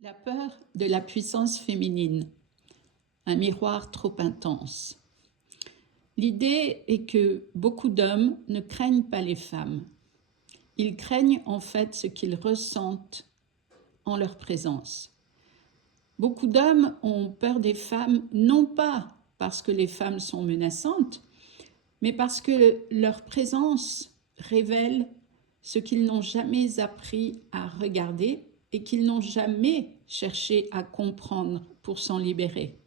La peur de la puissance féminine, un miroir trop intense. L'idée est que beaucoup d'hommes ne craignent pas les femmes. Ils craignent en fait ce qu'ils ressentent en leur présence. Beaucoup d'hommes ont peur des femmes, non pas parce que les femmes sont menaçantes, mais parce que leur présence révèle ce qu'ils n'ont jamais appris à regarder et qu'ils n'ont jamais cherché à comprendre pour s'en libérer.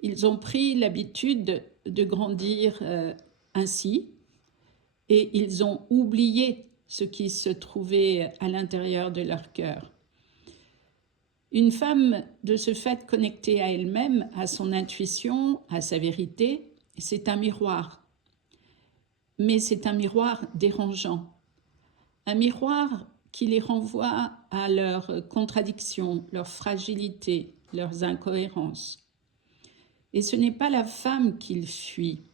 Ils ont pris l'habitude de grandir ainsi et ils ont oublié ce qui se trouvait à l'intérieur de leur cœur. Une femme, de ce fait connectée à elle-même, à son intuition, à sa vérité, c'est un miroir. Mais c'est un miroir dérangeant. Un miroir qui les renvoie à leurs contradictions, leurs fragilités, leurs incohérences. Et ce n'est pas la femme qu'ils fuient,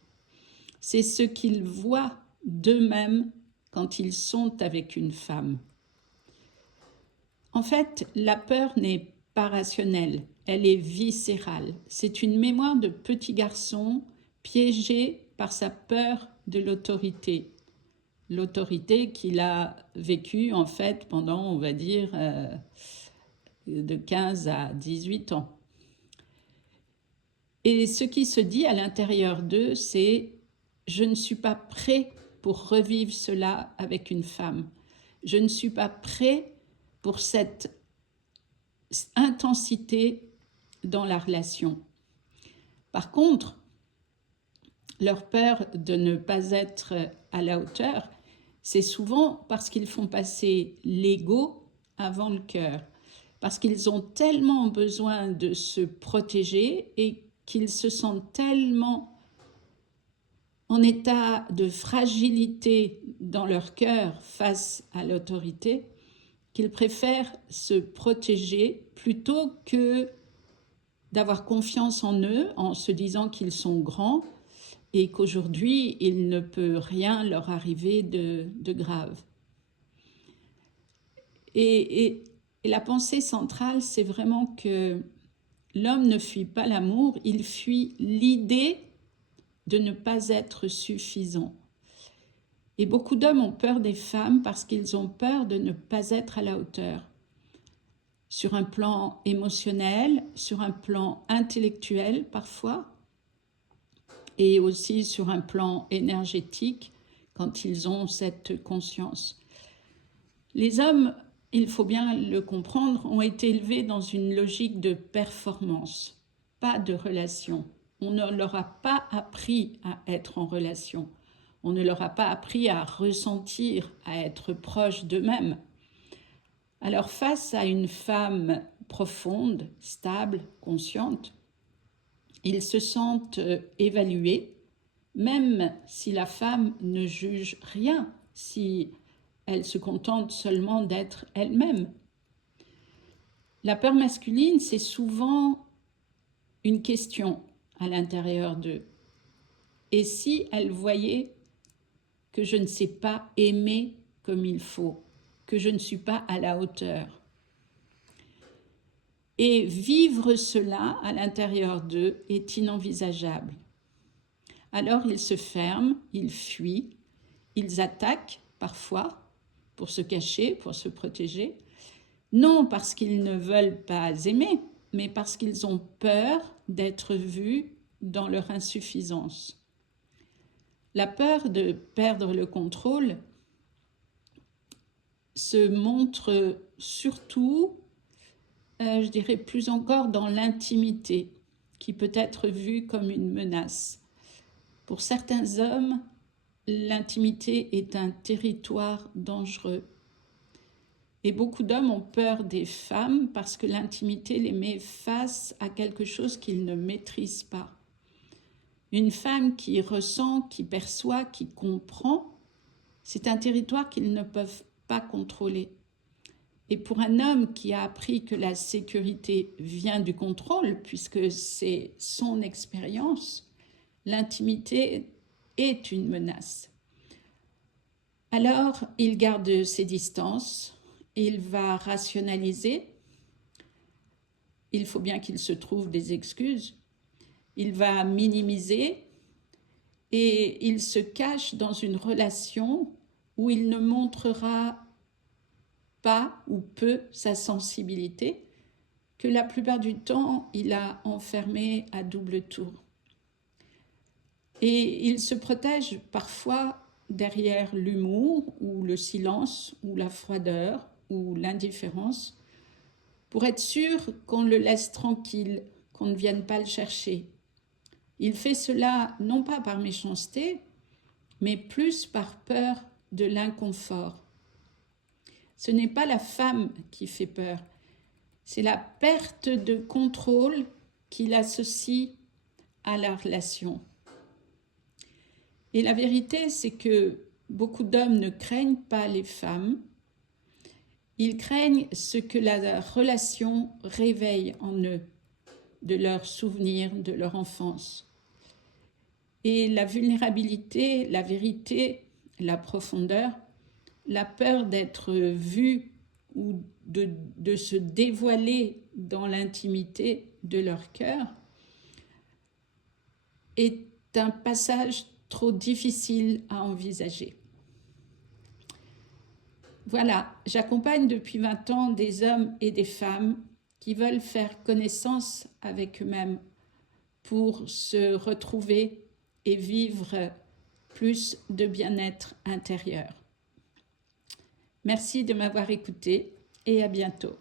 c'est ce qu'ils voient d'eux-mêmes quand ils sont avec une femme. En fait, la peur n'est pas rationnelle, elle est viscérale. C'est une mémoire de petit garçon piégé par sa peur de l'autorité. L'autorité qu'il a vécue en fait pendant, on va dire, de 15 à 18 ans. Et ce qui se dit à l'intérieur d'eux, c'est « je ne suis pas prêt pour revivre cela avec une femme. Je ne suis pas prêt pour cette intensité dans la relation. » Par contre, leur peur de ne pas être à la hauteur, c'est souvent parce qu'ils font passer l'ego avant le cœur, parce qu'ils ont tellement besoin de se protéger et qu'ils se sentent tellement en état de fragilité dans leur cœur face à l'autorité qu'ils préfèrent se protéger plutôt que d'avoir confiance en eux en se disant qu'ils sont grands et qu'aujourd'hui, il ne peut rien leur arriver de grave. Et la pensée centrale, c'est vraiment que l'homme ne fuit pas l'amour, il fuit l'idée de ne pas être suffisant. Et beaucoup d'hommes ont peur des femmes parce qu'ils ont peur de ne pas être à la hauteur. Sur un plan émotionnel, sur un plan intellectuel parfois, et aussi sur un plan énergétique quand ils ont cette conscience. Les hommes, il faut bien le comprendre, ont été élevés dans une logique de performance, pas de relation. On ne leur a pas appris à être en relation. On ne leur a pas appris à ressentir, à être proche d'eux-mêmes. Alors face à une femme profonde, stable, consciente, ils se sentent évalués, même si la femme ne juge rien, si elle se contente seulement d'être elle-même. La peur masculine, c'est souvent une question à l'intérieur d'eux. Et si elle voyait que je ne sais pas aimer comme il faut, que je ne suis pas à la hauteur? Et vivre cela à l'intérieur d'eux est inenvisageable. Alors ils se ferment, ils fuient, ils attaquent parfois pour se cacher, pour se protéger, non parce qu'ils ne veulent pas aimer, mais parce qu'ils ont peur d'être vus dans leur insuffisance. La peur de perdre le contrôle se montre surtout, je dirais plus encore dans l'intimité, qui peut être vue comme une menace. Pour certains hommes, l'intimité est un territoire dangereux. Et beaucoup d'hommes ont peur des femmes parce que l'intimité les met face à quelque chose qu'ils ne maîtrisent pas. Une femme qui ressent, qui perçoit, qui comprend, c'est un territoire qu'ils ne peuvent pas contrôler. Et pour un homme qui a appris que la sécurité vient du contrôle, puisque c'est son expérience, l'intimité est une menace. Alors, il garde ses distances, il va rationaliser, il faut bien qu'il se trouve des excuses. Il va minimiser et il se cache dans une relation où il ne montrera pas ou peu sa sensibilité, que la plupart du temps, il a enfermé à double tour. Et il se protège parfois derrière l'humour ou le silence ou la froideur ou l'indifférence pour être sûr qu'on le laisse tranquille, qu'on ne vienne pas le chercher. Il fait cela non pas par méchanceté, mais plus par peur de l'inconfort. Ce n'est pas la femme qui fait peur, c'est la perte de contrôle qu'il associe à la relation. Et la vérité, c'est que beaucoup d'hommes ne craignent pas les femmes, ils craignent ce que la relation réveille en eux, de leurs souvenirs, de leur enfance. Et la vulnérabilité, la vérité, la profondeur, la peur d'être vu ou de se dévoiler dans l'intimité de leur cœur est un passage trop difficile à envisager. Voilà, j'accompagne depuis 20 ans des hommes et des femmes qui veulent faire connaissance avec eux-mêmes pour se retrouver et vivre plus de bien-être intérieur. Merci de m'avoir écouté et à bientôt.